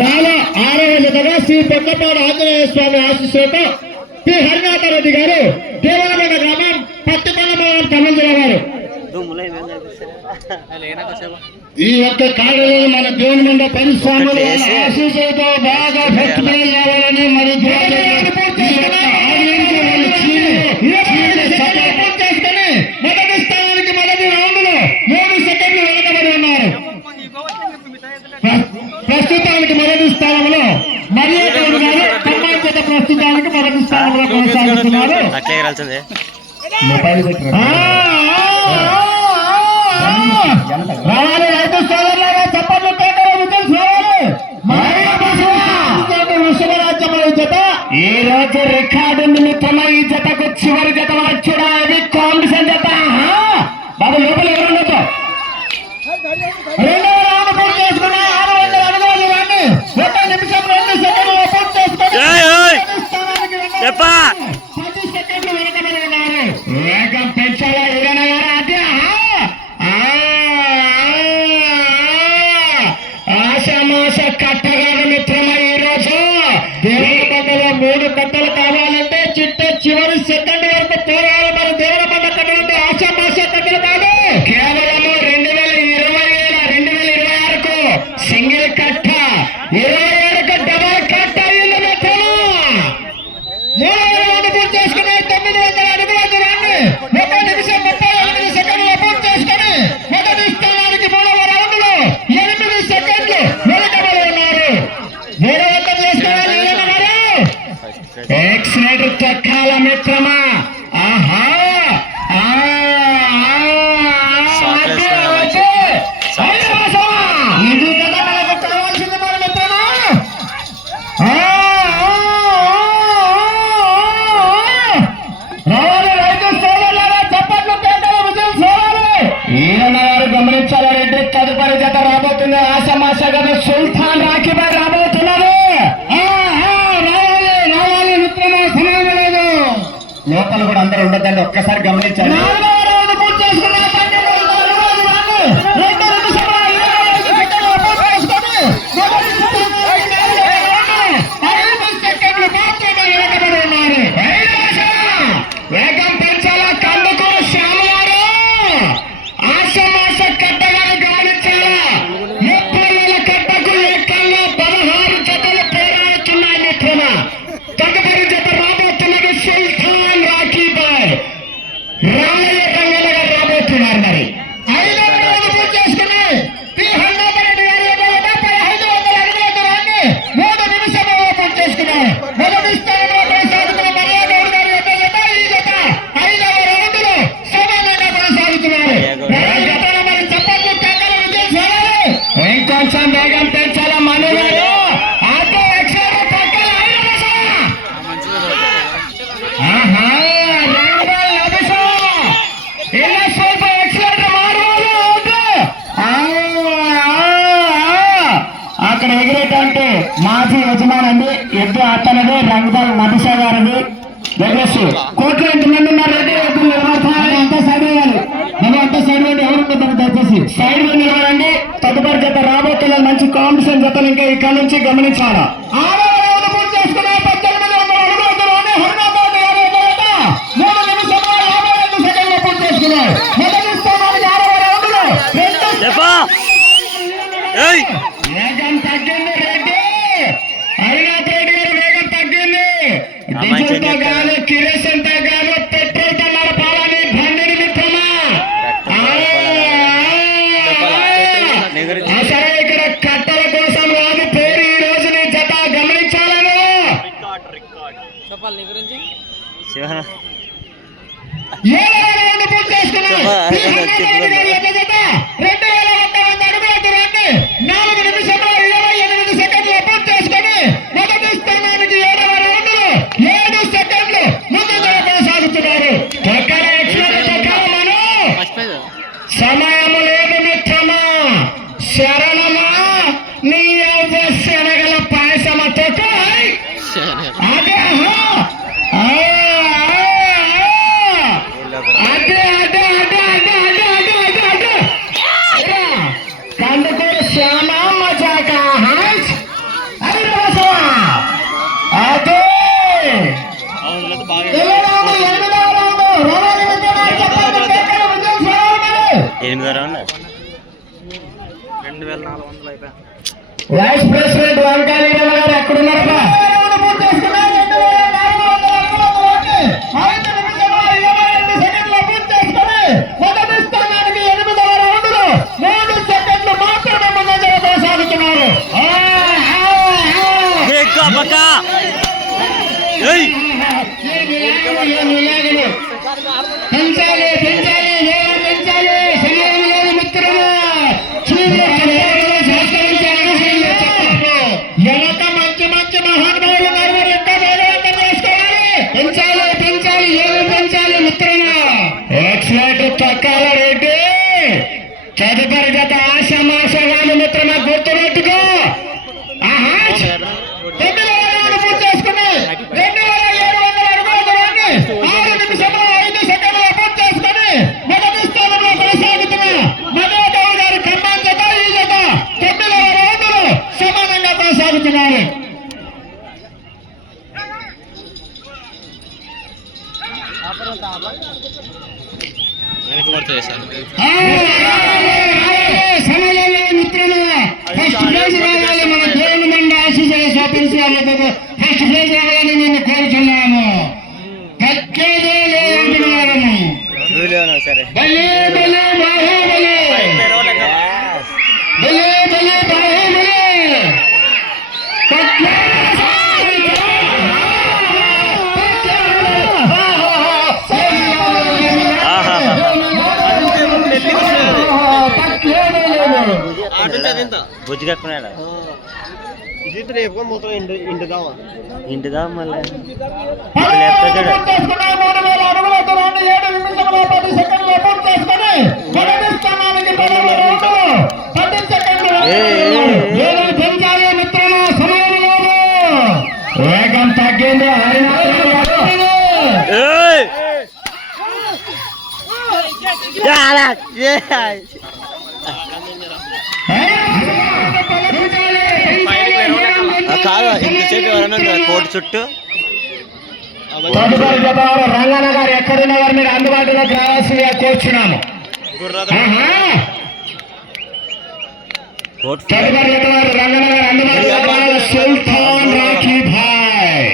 చాలా ఆరోగ్యంగా శ్రీ పొక్కపాడు ఆంజనేయ స్వామి ఆశీస్సులతో శ్రీ హరినాథ రెడ్డి గారు దేవాలయ గ్రామం పత్తికొండ మండలం కర్నూలు జిల్లా వారు ఈ యొక్క కాలంలో మన దేవుని నుండి పరిశ్రమలు ఆశీస్సులతో బాగా భక్తులు కావాలని మరి మొదటి స్థానానికి మొదటి రౌండ్ లో 3 సెకండ్లు వెనకబడి ఉన్నారు. ప్రస్తుతానికి మొదటి స్థానంలో మర్యాద గారు కర్మాంచేత ప్రస్తుతానికి మొదటి స్థానంలో కొనసాగుతున్నారు. రావాలి రైతు సోదరులారా, చప్పట్లు జత ఈ రోజు రికార్డు నిమిత్తమై ఈ జతకు చివరి జత వచ్చుడా ఇది కాంపిటీషన్ జత. బాబు లోపల ఎవరుండదు. రెండవ రౌండ్ పూర్తి చేసుకున్నా 600 అడుగులు రండి. 1 నిమిషం 2 సెకండ్లు పూర్తి చేసుకుని 10 సెకండ్లు వెనకబడి ఉన్నారు. వేగం పెంచాలా ఈరణ గారు? అదే ఆశామాష కట్టగారు మిత్రమా. ఈ రోజు దేవుని బండలో 3 కట్టలు కావాలంటే చివరి సెకండ్ వరకు పోరాలి. మరి దేవుని బండ కట్ట నుండి ఆశామాష కట్టలు కాదు, కేవలం 2026కు సింగిల్ కట్ట, 27కు డబల్ కట్ట అయింది మిత్రమా. 3వ రౌండ్ పూర్తి చేసుకుని 900 అడుగుల దూరాన్ని 1 నిమిషం 38 సెకండ్లు పూర్తి చేసుకుని మొదటి స్థానానికి 3వ రౌండ్ లో 8 సెకండ్లు వెనుకబడి ఉన్నారు. 300 చేసుకోవాలి ఎక్సలెంట్ తక్కాల మిత్రమా. ఆహా ఇది కదా మనకు కావాల్సింది మన మిత్రమా. రావాలి రైతు సోదరులారా, చప్పట్లు పేటలు విజయం చూడాలి. ఈయన వారు గమనించాలంటే తదుపరి జత రాబోతుంది. ఆశమాష కదా సుల్తాన్ రాఖీబాయ్ రాబోతున్నారు. రావాలి మిత్రమా, సమయం లేదు. లోపల కూడా అందరూ ఉండద్దండి, ఒక్కసారి గమనించాలి. వేగం పెంచాలా కందుకు శ్యామవారు. ఆశమాష కట్టగానే గమనించాలా. 30 కట్టకు లెక్కల్లో 16 జతలు పోరాడుతున్నాయి మిత్రమా. తదుపరి జత రాబోతున్నది సుల్తాన్ రాఖీబాయ్ రామయ్య రంగన్న గారు రాబోతున్నారు. మరి 5వ రౌండ్ పూర్తి చేసుకుని శ్రీ హరినాథ రెడ్డి గారి 1500 అడుగుల దూరాన్ని 3 నిమిషాల్లో పూర్తి చేసుకున్నారు. మొదటి స్థానంలో కొనసాగుతున్న మర్యాద గారు యొక్క జత ఈ జత 5వ రౌండ్ లో సమానంగా కొనసాగుతున్నారు. మరి చప్పట్లు పేటలు విజయం చూడాలి. ఇంకొంచెం వేగం పెంచాలా మను గారు. ఆటో ఎక్స్ట్రా పక్కన 5 నిమిషాలు. ఆహా రంగల్ అభిషా ఇలా ಸ್ವಲ್ಪ ఎక్సలెంట్ మారువాలి. అక్కడ ఎగిరేటంటే మాజీ యజమానండి ఎద్దు అతనిది రంగల్ నబిషా గారిది. దగ్గరసు కోట్లు ఎంతమంది ఉన్నారు? రెడ్డి అంతా సైడ్ వేయాలి. మనం అంతా సైడ్ వేయండి. ఎవరు దయచేసి సైడ్ మీద నిలబడండి. తదుపరి జత రాబోతున్న మంచి కాంపిటీషన్ జతలు ఇంకా ఇక్కడ నుంచి గమనించాలా. 6వ రౌండ్ పూర్తి చేసుకున్న 1800 అడుగుల దూరాన్ని హరినాథ రెడ్డి గారి యొక్క జత 3 నిమిషాల 52 సెకండ్లు పూర్తి చేసుకున్నారు. మొదటి స్థానానికి 6వ రౌండ్ లో వేగం తగ్గింది. రెడ్డి హరినాథ రెడ్డి గారు వేగం తగ్గింది. డీజిల్తో గాను కిరోసిన్తో గాను పెట్రోల్తో నడపాలని బండిని మిత్రమా. అసలు ఇక్కడ కట్టల కోసం రాదు పేరు ఈ రోజు నీ జత గమనించాలను. 7వ రౌండ్ పూర్తి చేసుకున్నారు. 2100 అడుగుల దూరాన్ని 4 నిమిషాల 28 సెకండ్లు పూర్తి చేసుకుని మొదటి స్థానానికి 7వ రౌండ్ లో 7 సెకండ్లు ముందుగా కొనసాగుతున్నారు. సమయం లేదు మిత్రమా. శరణమా నీ శనగల పాయసమతో అదే అదే అదే అదే అదే అదే అదే అదే అదే కందుకూరు శ్యామ మజాకా 8వ రౌండ్ 2400 అయిపోయా. వైస్ ప్రెసిడెంట్ వెంకయ్య గారు ఎక్కడున్నారమ్మా? పెంచాలి పెంచాలి పెంచాలి సమయం లేదు మిత్రులు. ఎంత మంచి మంచి మహానుభావులు ఉన్నారు, మరి ఎంత వేగవంతం చేసుకోవాలి. పెంచాలి పెంచాలి ఏమి పెంచాలి మిత్రులు. ఎక్సలెంట్ తొక్కాల రెడ్డి తదుపరి గత ఆశమాసగాలు మిత్రమా గుర్తుపెట్టుకో. ఆహా 9,000 పూర్తి చేసుకుని 2,700 అడుగుల దూరాన్ని 6 నిమిషంలో 5 సెకండ్ల పూర్తి చేసుకుని మొదటి స్థానంలో కొనసాగుతున్న మధుగౌడ్ గారి ఖమ్మం జత ఈ జత 9,000 రౌండ్లు సమానంగా కొనసాగుతున్నారు. సమయంలో మిత్రులు ఫస్ట్ ప్రైజ్ రావాలి. మన దేవుని మండ ఆశీస్సులు స్వాపించాలి. ఫస్ట్ ప్రైజ్ రావాలని నేను కోరుతున్నాము. తగ్గేదే లేదంటున్నాము. బలే బలే బాహుబలి బలే బలే బాహుబలి బుజ్జిగక్కున్నాడా ఇంటిదా మళ్ళీ వేగం తగ్గింది. కాదు ఇంతసేపు ఎవరన్నా కోర్టు చుట్టూ రంగనగర్ ఎక్కడున్న వారు మీరు అందుబాటులోకి రావాల్సిందిగా కోరుచున్నాము. తదుపరి వారు రంగనగర్ అందుబాటులో సుల్తాన్ రాఖీ భాయ్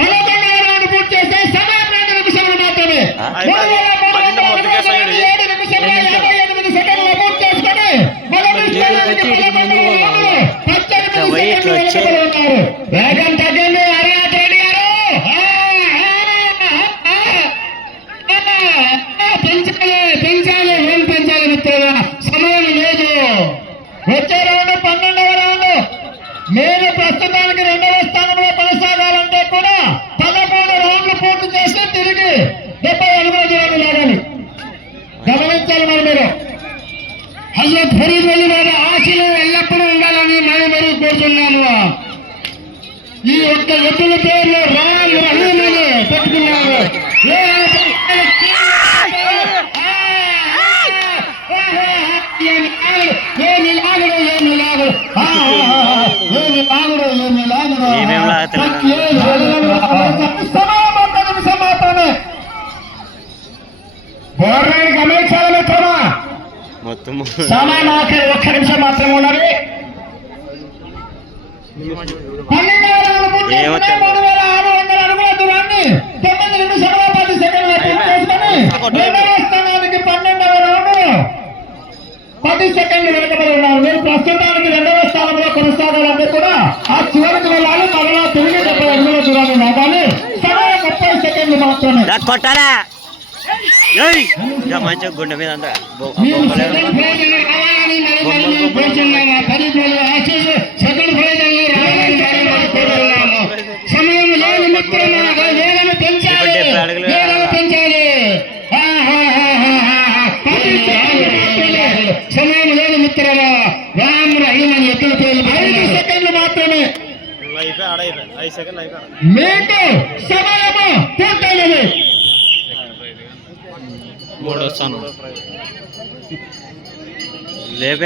11,000 పూర్తి చేస్తే సమయం 2 నిమిషాలు మాత్రమే. 7 నిమిషంలో 58 సెకండ్ల పూర్తి చేసుకొని వేగం తగ్గింది. హరినాథ్ రెడ్డి గారు పెంచాలి పెంచాలి ఏం పెంచాలి మిత్రులు. సమయం లేదు. వచ్చే రౌండ్ 12వ రౌండ్. నేను ప్రస్తుతానికి 2వ స్థానంలో కొనసాగాలంటే కూడా 13 రౌండ్లు పూర్తి చేసి తిరిగి 70 అడుగుల దూరాన్ని లాగాలి. గమనించాలి మరి మీరు. హజరత్ ఫరీద్ వలి వారి ఆశలు ఎల్లప్పుడూ ఉండాలని మనం కోరుతున్నాము. ఈ ఒక్క ఎద్దుల పేర్లు రామ్ రహీమ్ అని పెట్టుకున్నారు. ఏమి లాగుడు ఏమి లాగుడు ఏమి లాగుడు ఏమి లాగుడు నిమిషం మాత్రమే. గవర్నమెంట్ గమనించాలి మిత్రమా. మొత్తం సమయం ఆఖరి 1 నిమిషం మాత్రమే ఉన్నది. 12,600 అడుగుల దూరాన్ని 9 నిమిషాల 10 సెకండ్ల పూర్తి చేసుకొని 2వ స్థానానికి 12వ రౌండ్ 10 సెకండ్లు వెనకబడి ఉన్నారు. మీరు ప్రస్తుతానికి 2వ స్థానంలో కొనసాగాలంటే కూడా ఆ చివరికి వెళ్ళాలి. మరలా తిరిగి 70 అడుగుల దూరాన్ని లాగాలి. సమయం 30 సెకండ్లు మాత్రమే. కొట్టారా మంచిగా గుండె మీద అంతా సమయం లేదు మిత్రులు. పెంచాలి పెంచాలి. సమయం లేదు మిత్రులు. రామ్ రహీమ్ అని ఎత్తుల పేర్లు 5 సెకండ్లు మాత్రమే. మీకు సమయము పూర్తయినది. 3వ స్థానం